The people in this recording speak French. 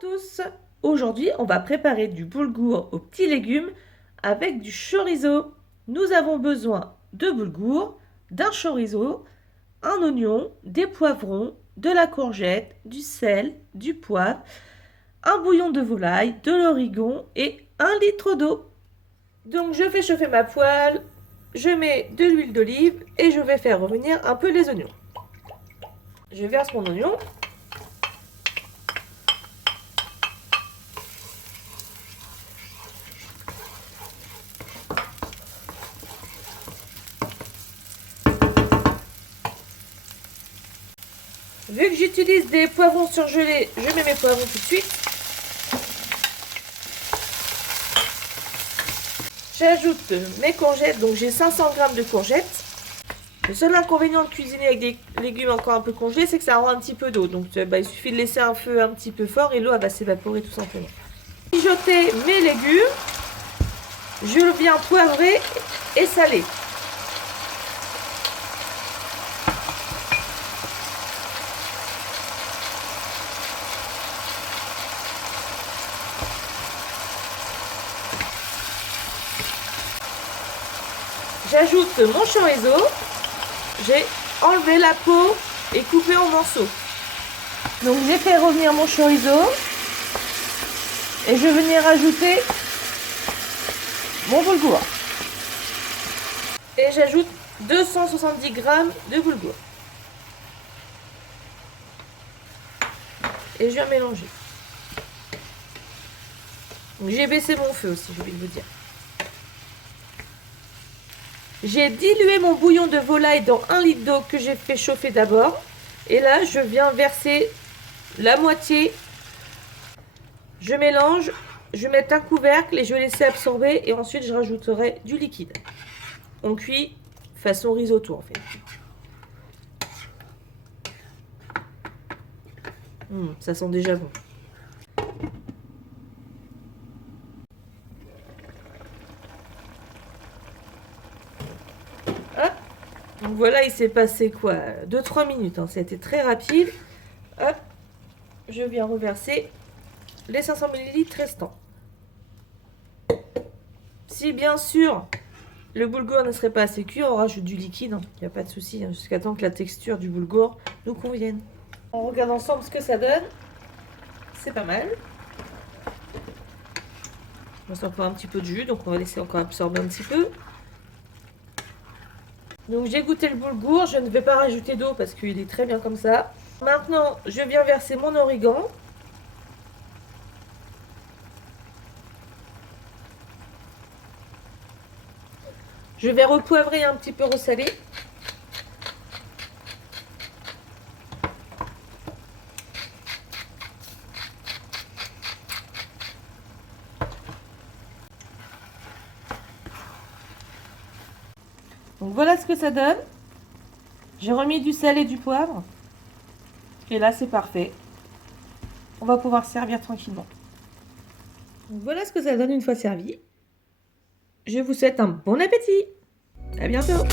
tous! Aujourd'hui, on va préparer du boulgour aux petits légumes avec du chorizo. Nous avons besoin de boulgour, d'un chorizo, un oignon, des poivrons, de la courgette, du sel, du poivre, un bouillon de volaille, de l'origan et 1 litre d'eau. Donc je fais chauffer ma poêle, je mets de l'huile d'olive et je vais faire revenir un peu les oignons. Je verse mon oignon. Vu que j'utilise des poivrons surgelés, je mets mes poivrons tout de suite. J'ajoute mes courgettes, donc j'ai 500 g de courgettes. Le seul inconvénient de cuisiner avec des légumes encore un peu congelés, c'est que ça rend un petit peu d'eau. Donc il suffit de laisser un feu un petit peu fort et l'eau va s'évaporer tout simplement. Mijoter mes légumes, je viens poivrer et saler. J'ajoute mon chorizo, j'ai enlevé la peau et coupé en morceaux. Donc j'ai fait revenir mon chorizo et je vais venir ajouter mon boulgour. Et j'ajoute 270 g de boulgour. Et je viens mélanger. J'ai baissé mon feu aussi, j'ai oublié de vous dire. J'ai dilué mon bouillon de volaille dans 1 litre d'eau que j'ai fait chauffer d'abord. Et là, je viens verser la moitié. Je mélange, je vais mettre un couvercle et je vais laisser absorber. Et ensuite, je rajouterai du liquide. On cuit façon risotto en fait. Ça sent déjà bon. Hop. Donc voilà, il s'est passé quoi? 2-3 minutes, hein. Ça a été très rapide. Hop, je viens reverser les 500 ml restants. Si bien sûr le boulgour ne serait pas assez cuit, on rajoute du liquide, hein. Il n'y a pas de souci, hein, jusqu'à temps que la texture du boulgour nous convienne. On regarde ensemble ce que ça donne. C'est pas mal. On sent encore un petit peu de jus, donc on va laisser encore absorber un petit peu. Donc j'ai goûté le boulgour, je ne vais pas rajouter d'eau parce qu'il est très bien comme ça. Maintenant, je viens verser mon origan. Je vais repoivrer un petit peu ressaler. Donc voilà ce que ça donne. J'ai remis du sel et du poivre. Et là, c'est parfait. On va pouvoir servir tranquillement. Donc voilà ce que ça donne une fois servi. Je vous souhaite un bon appétit. À bientôt.